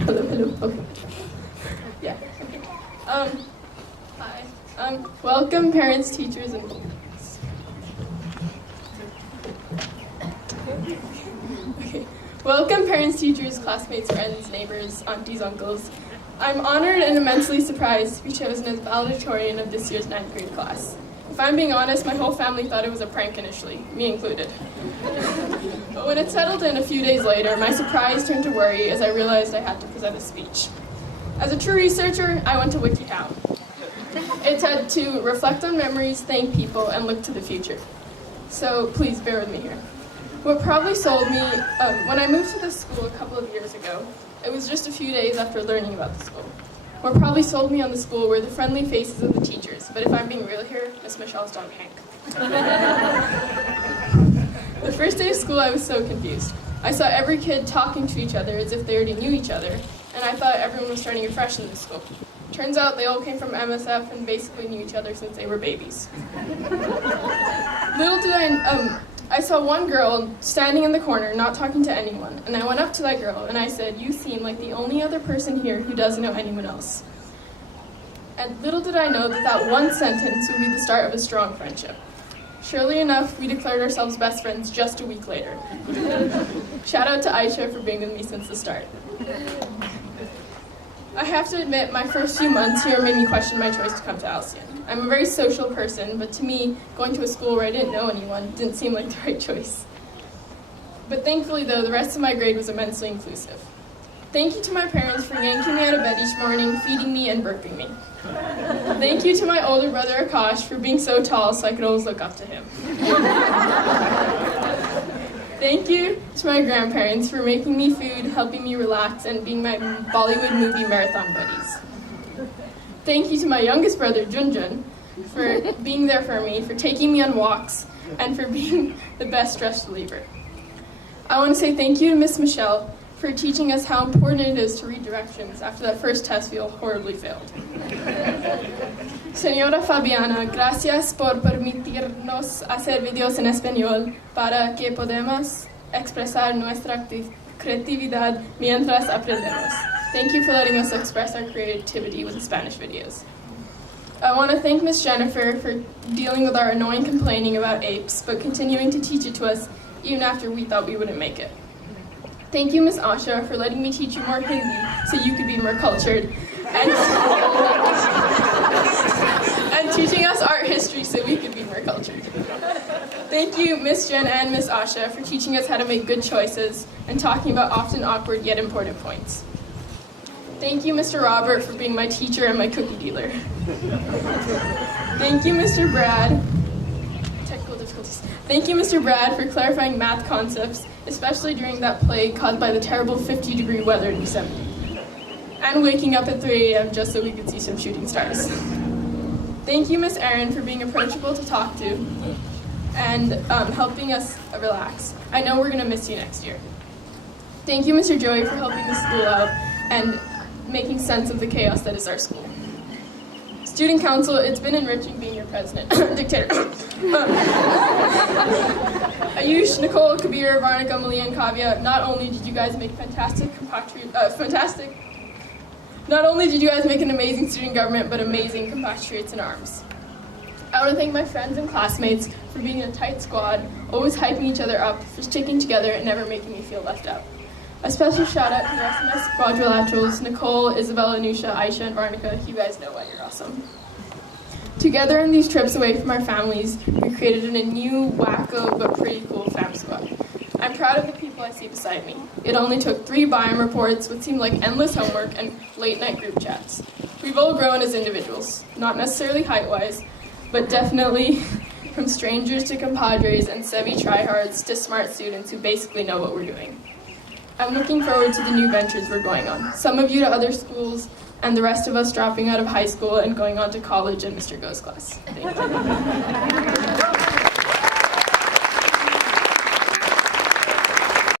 Hello. Okay. Yeah. Hi. Welcome, parents, teachers, and okay. Welcome, parents, teachers, classmates, friends, neighbors, aunties, uncles. I'm honored and immensely surprised to be chosen as valedictorian of this year's 9th grade class. If I'm being honest, my whole family thought it was a prank initially, me included. But when it settled in a few days later, my surprise turned to worry as I realized I had to present a speech. As a true researcher, I went to WikiHow. It said to reflect on memories, thank people, and look to the future. So please bear with me here. What probably sold me, when I moved to this school a couple of years ago, it was just a few days after learning about the school. What probably sold me on the school were the friendly faces of the teachers, but if I'm being real here, Miss Michelle's dog Hank. The first day of school, I was so confused. I saw every kid talking to each other as if they already knew each other, and I thought everyone was starting afresh in this school. Turns out they all came from MSF and basically knew each other since they were babies. Little did I saw one girl standing in the corner, not talking to anyone, and I went up to that girl and I said, "You seem like the only other person here who doesn't know anyone else." And little did I know that that one sentence would be the start of a strong friendship. Surely enough, we declared ourselves best friends just a week later. Shout out to Aisha for being with me since the start. I have to admit, my first few months here made me question my choice to come to Alcyon. I'm a very social person, but to me, going to a school where I didn't know anyone didn't seem like the right choice. But thankfully, though, the rest of my grade was immensely inclusive. Thank you to my parents for yanking me out of bed each morning, feeding me, and burping me. Thank you to my older brother Akash for being so tall so I could always look up to him. Thank you to my grandparents for making me food, helping me relax, and being my Bollywood movie marathon buddies. Thank you to my youngest brother Junjun for being there for me, for taking me on walks, and for being the best stress reliever. I want to say thank you to Miss Michelle for teaching us how important it is to read directions after that first test we all horribly failed. Señora Fabiana, gracias por permitirnos hacer videos en español para que podamos expresar nuestra creatividad mientras aprendemos. Thank you for letting us express our creativity with the Spanish videos. I want to thank Miss Jennifer for dealing with our annoying complaining about apes, but continuing to teach it to us even after we thought we wouldn't make it. Thank you, Miss Asha, for letting me teach you more Hindi so you could be more cultured, and teaching us art history so we could be more cultured. Thank you, Miss Jen and Miss Asha, for teaching us how to make good choices and talking about often awkward yet important points. Thank you, Mr. Robert, for being my teacher and my cookie dealer. Thank you, Mr. Brad. Technical difficulties. Thank you, Mr. Brad, for clarifying math concepts, especially during that plague caused by the terrible 50-degree weather in December. And waking up at 3 a.m. just so we could see some shooting stars. Thank you, Miss Erin, for being approachable to talk to and helping us relax. I know we're going to miss you next year. Thank you, Mr. Joey, for helping the school out and making sense of the chaos that is our school. Student Council, it's been enriching being your president. Dictator. Ayush, Nicole, Kabir, Varnika, Malia, and Kavya, not only did you guys make not only did you guys make an amazing student government, but amazing compatriots in arms. I want to thank my friends and classmates for being a tight squad, always hyping each other up, for sticking together and never making me feel left out. A special shout out to the rest of my quadrilaterals, Nicole, Isabella, Anusha, Aisha, and Varnika. You guys know why you're awesome. Together in these trips away from our families, we created a new, wacko, but pretty cool fam squad. I'm proud of the people I see beside me. It only took 3 biome reports, what seemed like endless homework, and late-night group chats. We've all grown as individuals, not necessarily height-wise, but definitely from strangers to compadres and semi-tryhards to smart students who basically know what we're doing. I'm looking forward to the new ventures we're going on. Some of you to other schools, and the rest of us dropping out of high school and going on to college in Mr. Go's class. Thank you.